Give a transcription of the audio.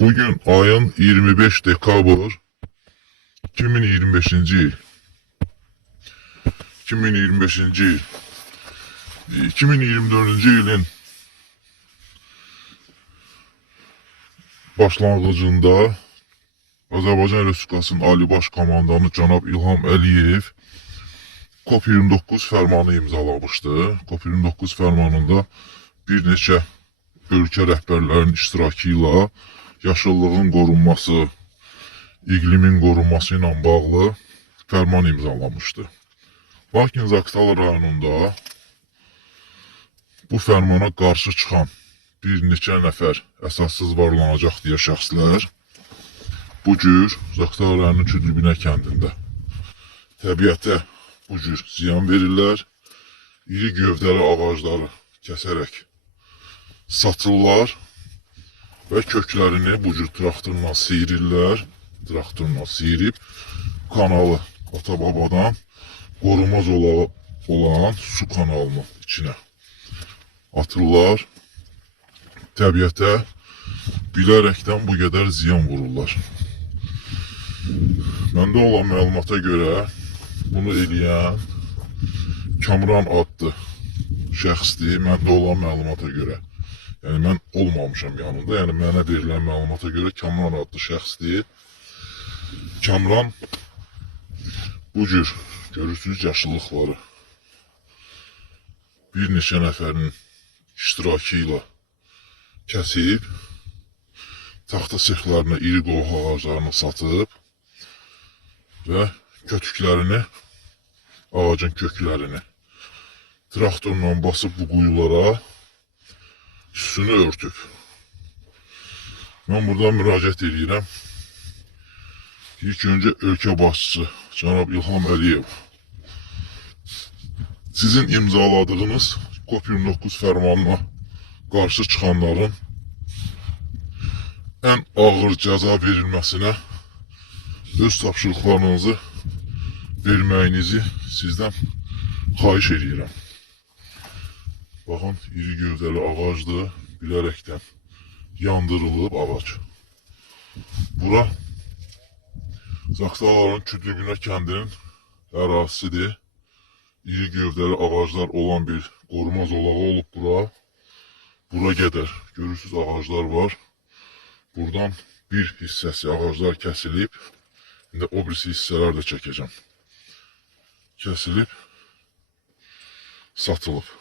Bugün ayın 25 dekabr 2025-ci il. 2025-ci il. 2024-cü ilin başlanğıcında Azərbaycan Respublikasının Ali Baş Komandanı cənab İlham Əliyev COP29 fərmanı imzalamışdı. COP29 fərmanında bir neçə ölkə rəhbərlərinin iştirakı ilə yaşıllığın qorunması, iqlimin qorunması ilə bağlı fərman imzalamışdı. Lakin Zaqatala rayonunda bu fərmana qarşı çıxan bir neçə nəfər əsassız varlanacaq deyə şəxslər bu cür Zaqatala rayonunun Küdlübinə kəndində təbiətə bu cür ziyan verirlər, iri gövdəli ağacları kəsərək satırlar və köklərini bu cür traktorla siyirirlər. Traktorla siyirib kanalı ata-babadan qorunmaz olan su kanalının içinə atırlar. Təbiətə bilərəkdən bu qədər ziyan vururlar. Məndə olan məlumata görə bunu eləyən Kamran adlı şəxsdir. Məndə olan məlumata görə. Yəni mən olmamışam yanında. Yəni mənə verilən məlumata görə Kamran adlı şəxsdir. Kamran bu cür görürsünüz yaşıllıqları bir neçə nəfərin iştirakı ilə kəsib, taxta sexlərinə iri qovaq ağaclarını satıb və kötüklərini, ağacın köklərini traktorla basıb bu quyulara üstünü örtüb. Mən buradan müraciət edirəm. İlk öncə ölkə başçısı cənab İlham Əliyev, sizin imzaladığınız COP29 fərmanına qarşı çıxanların ən ağır cəza verilməsinə öz tapşırıqlarınızı verməyinizi sizdən xahiş edirəm. Baxın, iri gövdəli ağacdır, bilərəkdən yandırılıb ağac. Bura Zaqatala Küdlübinə kəndinin ərazisidir. İri gövdəli ağaclar olan bir qoruma zolağı olub bura. Bura qədər görürsünüz ağaclar var. Buradan bir hissəsi ağaclar kəsilib. İndi o birisi hissələr də çəkəcəm. Kəsilib, satılıb.